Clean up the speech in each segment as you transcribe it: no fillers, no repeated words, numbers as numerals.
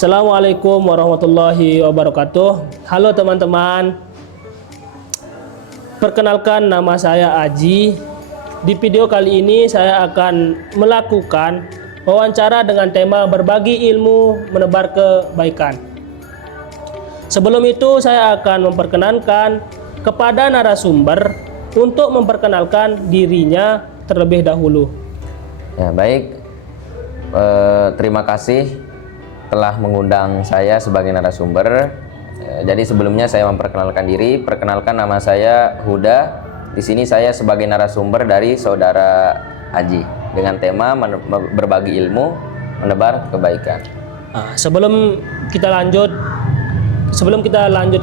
Assalamualaikum warahmatullahi wabarakatuh. Halo teman-teman. Perkenalkan, nama saya Aji. Di video kali ini saya akan melakukan wawancara dengan tema berbagi ilmu menebar kebaikan. Sebelum itu saya akan memperkenalkan kepada narasumber untuk memperkenalkan dirinya terlebih dahulu. Ya, baik. Terima kasih telah mengundang saya sebagai narasumber. Jadi sebelumnya saya memperkenalkan diri. Perkenalkan, nama saya Huda. Di sini saya sebagai narasumber dari saudara Aji dengan tema berbagi ilmu menebar kebaikan. Sebelum kita lanjut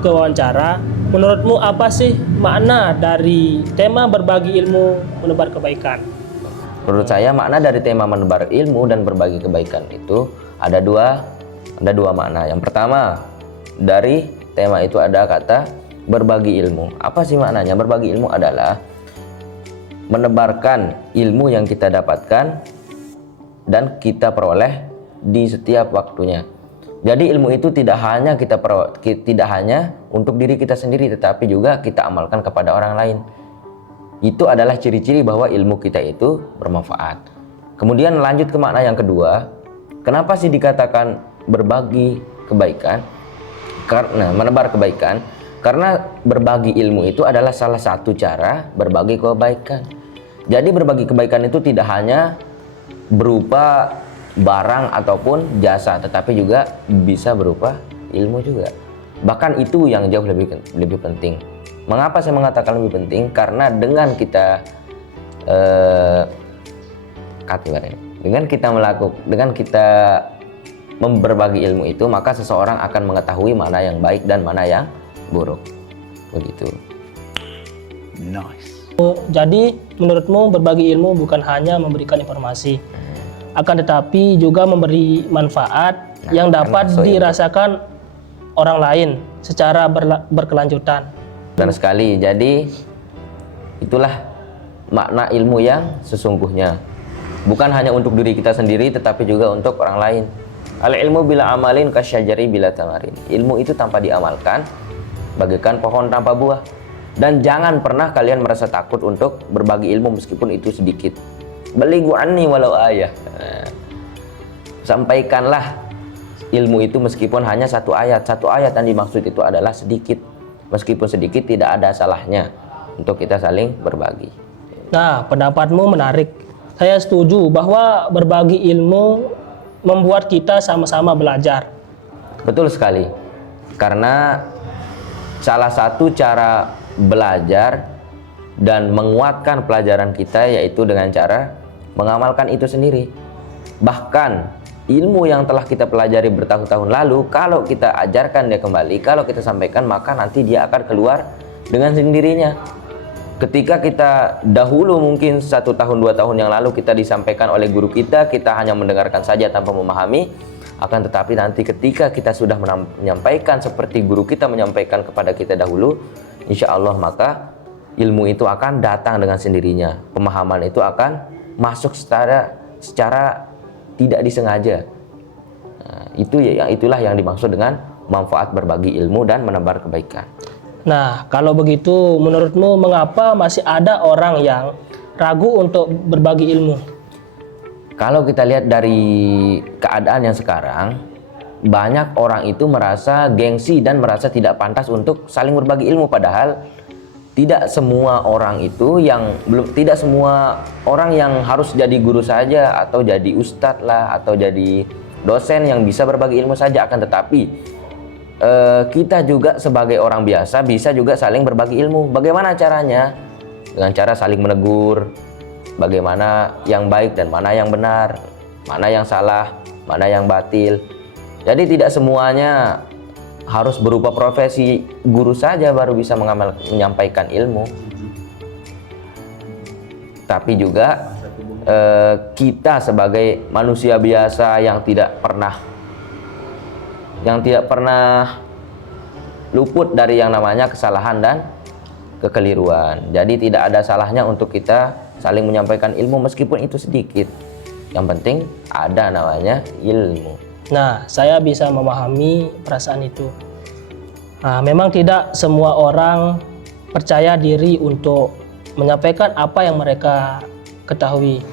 ke wawancara, menurutmu apa sih makna dari tema berbagi ilmu menebar kebaikan? Menurut saya makna dari tema menebar ilmu dan berbagi kebaikan itu ada dua makna. Yang pertama, dari tema itu ada kata berbagi ilmu. Apa sih maknanya? Berbagi ilmu adalah menebarkan ilmu yang kita dapatkan dan kita peroleh di setiap waktunya. Jadi ilmu itu tidak hanya untuk diri kita sendiri, tetapi juga kita amalkan kepada orang lain. Itu adalah ciri-ciri bahwa ilmu kita itu bermanfaat. Kemudian lanjut ke makna yang kedua. Kenapa sih dikatakan berbagi kebaikan? Karena menebar kebaikan. Karena berbagi ilmu itu adalah salah satu cara berbagi kebaikan. Jadi berbagi kebaikan itu tidak hanya berupa barang ataupun jasa, tetapi juga bisa berupa ilmu juga. Bahkan itu yang jauh lebih penting. Mengapa saya mengatakan lebih penting? Karena dengan kita berbagi ilmu itu, maka seseorang akan mengetahui mana yang baik dan mana yang buruk. Begitu. Nice. Jadi menurutmu berbagi ilmu bukan hanya memberikan informasi, akan tetapi juga memberi manfaat yang dapat dirasakan orang lain secara berkelanjutan. Benar sekali. Jadi itulah makna ilmu yang sesungguhnya. Bukan hanya untuk diri kita sendiri, tetapi juga untuk orang lain. Al-ilmu bila amalin kasyajari bila tamarin. Ilmu itu tanpa diamalkan bagaikan pohon tanpa buah. Dan jangan pernah kalian merasa takut untuk berbagi ilmu meskipun itu sedikit. Balighu anni walau ayah. Sampaikanlah ilmu itu meskipun hanya satu ayat. Satu ayat yang dimaksud itu adalah sedikit. Meskipun sedikit, tidak ada salahnya untuk kita saling berbagi. Nah, pendapatmu menarik. Saya setuju bahwa berbagi ilmu membuat kita sama-sama belajar. Betul sekali. Karena salah satu cara belajar dan menguatkan pelajaran kita yaitu dengan cara mengamalkan itu sendiri. Bahkan ilmu yang telah kita pelajari bertahun-tahun lalu, kalau kita ajarkan dia kembali, kalau kita sampaikan, maka nanti dia akan keluar dengan sendirinya. Ketika kita dahulu mungkin 1 tahun 2 tahun yang lalu kita disampaikan oleh guru kita hanya mendengarkan saja tanpa memahami. Akan tetapi nanti ketika kita sudah menyampaikan seperti guru kita menyampaikan kepada kita dahulu, insya Allah maka ilmu itu akan datang dengan sendirinya. Pemahaman itu akan masuk secara tidak disengaja. Nah, itulah yang dimaksud dengan manfaat berbagi ilmu dan menebar kebaikan. Nah, kalau begitu menurutmu mengapa masih ada orang yang ragu untuk berbagi ilmu? Kalau kita lihat dari keadaan yang sekarang, banyak orang itu merasa gengsi dan merasa tidak pantas untuk saling berbagi ilmu, padahal tidak semua orang yang harus jadi guru saja atau jadi ustadz lah atau jadi dosen yang bisa berbagi ilmu saja. Akan tetapi kita juga sebagai orang biasa bisa juga saling berbagi ilmu. Bagaimana caranya? Dengan cara saling menegur, bagaimana yang baik dan mana yang benar, mana yang salah, mana yang batil. Jadi tidak semuanya harus berupa profesi guru saja baru bisa menyampaikan ilmu. Tapi juga kita sebagai manusia biasa yang tidak pernah luput dari yang namanya kesalahan dan kekeliruan. Jadi tidak ada salahnya untuk kita saling menyampaikan ilmu meskipun itu sedikit. Yang penting ada namanya ilmu. Nah, saya bisa memahami perasaan itu. Nah, memang tidak semua orang percaya diri untuk menyampaikan apa yang mereka ketahui.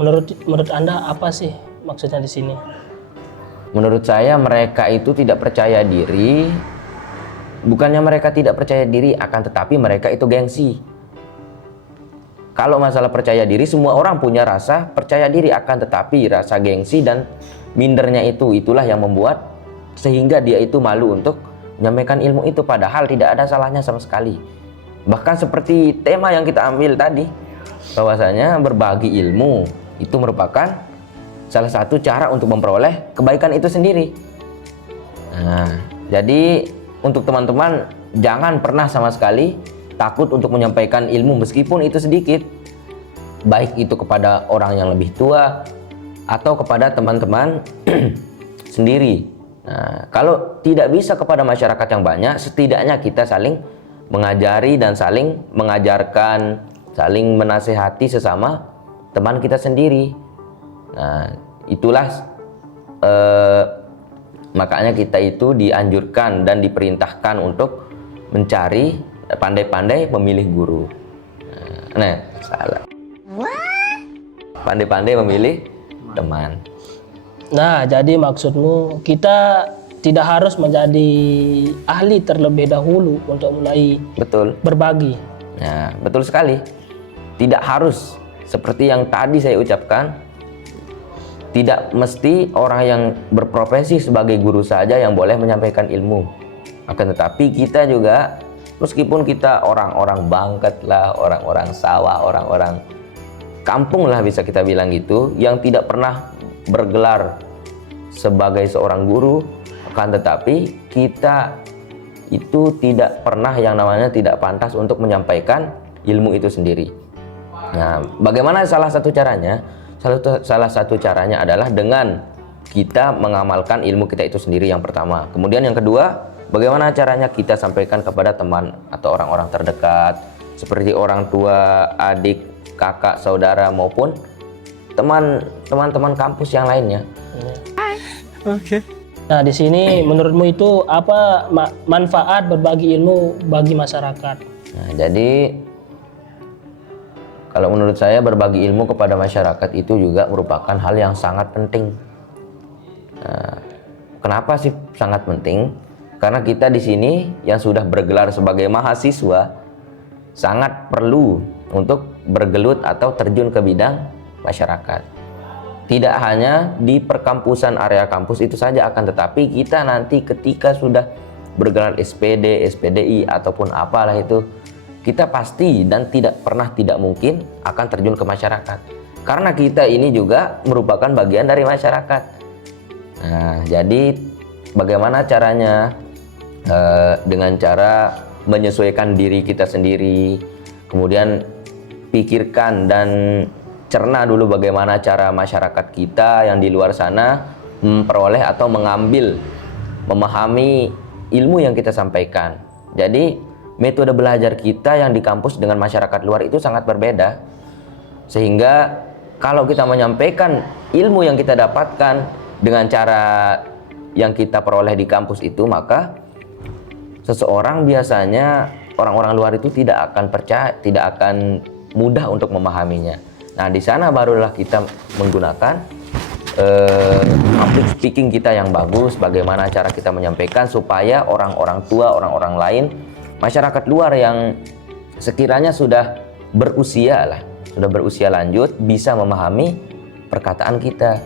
Menurut Anda apa sih maksudnya di sini? Menurut saya mereka itu tidak percaya diri, bukannya mereka tidak percaya diri, akan tetapi mereka itu gengsi. Kalau masalah percaya diri, semua orang punya rasa percaya diri, akan tetapi rasa gengsi dan mindernya itulah yang membuat sehingga dia itu malu untuk menyampaikan ilmu itu, padahal tidak ada salahnya sama sekali. Bahkan seperti tema yang kita ambil tadi, bahwasanya berbagi ilmu itu merupakan salah satu cara untuk memperoleh kebaikan itu sendiri. Nah, jadi untuk teman-teman jangan pernah sama sekali takut untuk menyampaikan ilmu meskipun itu sedikit, baik itu kepada orang yang lebih tua atau kepada teman-teman sendiri. Nah, kalau tidak bisa kepada masyarakat yang banyak, setidaknya kita saling mengajari dan saling mengajarkan, saling menasehati sesama teman kita sendiri. Nah, itulah makanya kita itu dianjurkan dan diperintahkan untuk mencari, pandai-pandai memilih guru. Nah, salah. Pandai-pandai memilih teman. Nah, jadi maksudmu kita tidak harus menjadi ahli terlebih dahulu untuk mulai Betul. berbagi. Nah, betul sekali. Tidak harus seperti yang tadi saya ucapkan. Tidak mesti orang yang berprofesi sebagai guru saja yang boleh menyampaikan ilmu. Akan tetapi kita juga, meskipun kita orang-orang bangkat lah, orang-orang sawah, orang-orang kampung lah bisa kita bilang gitu, yang tidak pernah bergelar sebagai seorang guru, akan tetapi kita itu tidak pernah yang namanya tidak pantas untuk menyampaikan ilmu itu sendiri. Nah, bagaimana salah satu caranya? Salah satu caranya adalah dengan kita mengamalkan ilmu kita itu sendiri yang pertama. Kemudian yang kedua, bagaimana caranya kita sampaikan kepada teman atau orang-orang terdekat, seperti orang tua, adik, kakak, saudara, maupun teman-teman kampus yang lainnya. Oke. Nah, di sini menurutmu itu apa manfaat berbagi ilmu bagi masyarakat? Nah, jadi kalau menurut saya berbagi ilmu kepada masyarakat itu juga merupakan hal yang sangat penting. Nah, kenapa sih sangat penting? Karena kita di sini yang sudah bergelar sebagai mahasiswa sangat perlu untuk bergelut atau terjun ke bidang masyarakat. Tidak hanya di perkampusan area kampus itu saja, akan tetapi kita nanti ketika sudah bergelar SPD, SPDI ataupun apalah itu, kita pasti dan tidak mungkin akan terjun ke masyarakat. Karena kita ini juga merupakan bagian dari masyarakat. Nah, jadi bagaimana caranya? Dengan cara menyesuaikan diri kita sendiri, kemudian pikirkan dan cerna dulu bagaimana cara masyarakat kita yang di luar sana memperoleh atau mengambil, memahami ilmu yang kita sampaikan. Jadi metode belajar kita yang di kampus dengan masyarakat luar itu sangat berbeda, sehingga kalau kita menyampaikan ilmu yang kita dapatkan dengan cara yang kita peroleh di kampus itu, maka seseorang biasanya orang-orang luar itu tidak akan percaya, tidak akan mudah untuk memahaminya. Nah, di sana barulah kita menggunakan public speaking kita yang bagus, bagaimana cara kita menyampaikan supaya orang-orang tua, orang-orang lain, masyarakat luar yang sekiranya sudah berusia lanjut bisa memahami perkataan kita.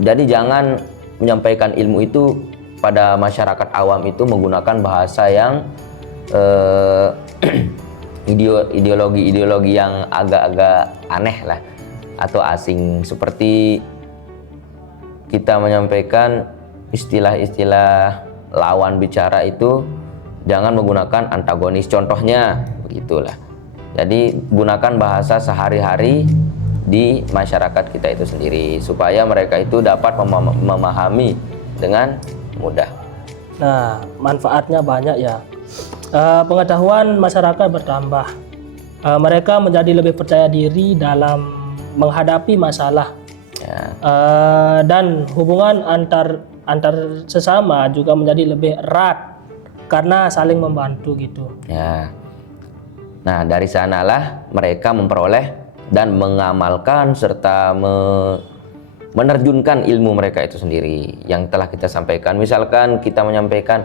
Jadi jangan menyampaikan ilmu itu pada masyarakat awam itu menggunakan bahasa yang ideologi yang agak-agak aneh lah atau asing, seperti kita menyampaikan istilah-istilah lawan bicara itu jangan menggunakan antagonis, contohnya begitulah. Jadi gunakan bahasa sehari-hari di masyarakat kita itu sendiri supaya mereka itu dapat memahami dengan mudah. Nah, manfaatnya banyak ya. Pengetahuan masyarakat bertambah. Mereka menjadi lebih percaya diri dalam menghadapi masalah Ya, Dan hubungan antar sesama juga menjadi lebih erat karena saling membantu gitu. ya. Nah, dari sanalah mereka memperoleh dan mengamalkan serta menerjunkan ilmu mereka itu sendiri yang telah kita sampaikan. Misalkan kita menyampaikan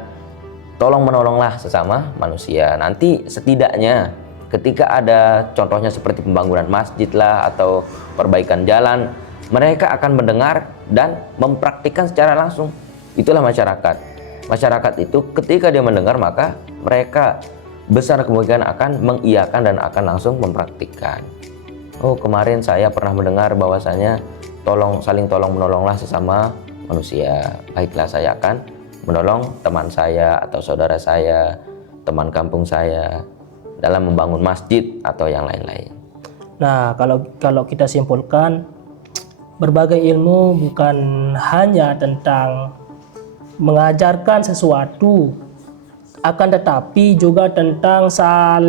tolong menolonglah sesama manusia. Nanti setidaknya ketika ada contohnya seperti pembangunan masjid lah atau perbaikan jalan, mereka akan mendengar dan mempraktikkan secara langsung. Itulah masyarakat. Masyarakat itu ketika dia mendengar maka mereka besar kemungkinan akan mengiyakan dan akan langsung mempraktikkan. Oh, kemarin saya pernah mendengar bahwasanya saling tolong menolonglah sesama manusia. Baiklah, saya akan menolong teman saya atau saudara saya, teman kampung saya dalam membangun masjid atau yang lain-lain. Nah, kalau kita simpulkan, berbagai ilmu bukan hanya tentang mengajarkan sesuatu, akan tetapi juga tentang saling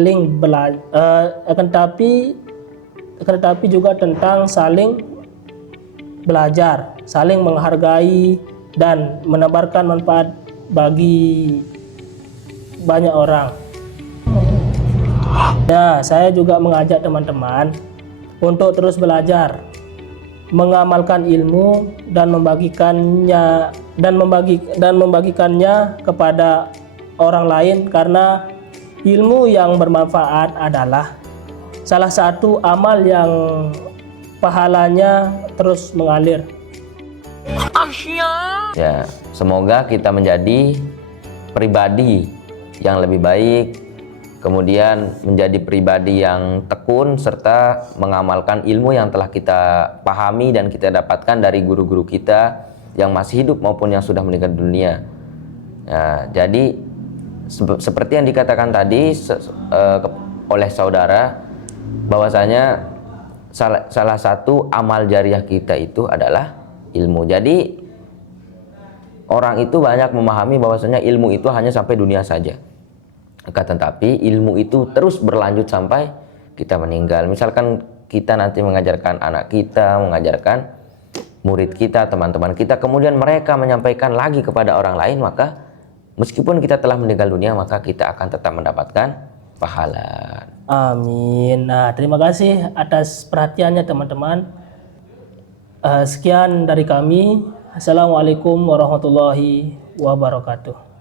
belajar, saling menghargai dan menebarkan manfaat bagi banyak orang. Ya, saya juga mengajak teman-teman untuk terus belajar, mengamalkan ilmu dan membagikannya kepada orang lain, karena ilmu yang bermanfaat adalah salah satu amal yang pahalanya terus mengalir. Ya, semoga kita menjadi pribadi yang lebih baik, kemudian menjadi pribadi yang tekun serta mengamalkan ilmu yang telah kita pahami dan kita dapatkan dari guru-guru kita yang masih hidup maupun yang sudah meninggal dunia. Ya, jadi seperti yang dikatakan tadi oleh saudara, bahwasanya salah satu amal jariah kita itu adalah ilmu. Jadi orang itu banyak memahami bahwasanya ilmu itu hanya sampai dunia saja. Akan tetapi ilmu itu terus berlanjut sampai kita meninggal. Misalkan kita nanti mengajarkan anak kita, mengajarkan murid kita, teman-teman kita, kemudian mereka menyampaikan lagi kepada orang lain, maka meskipun kita telah meninggal dunia, maka kita akan tetap mendapatkan pahala. Amin. Nah, terima kasih atas perhatiannya teman-teman. Sekian dari kami. Assalamualaikum warahmatullahi wabarakatuh.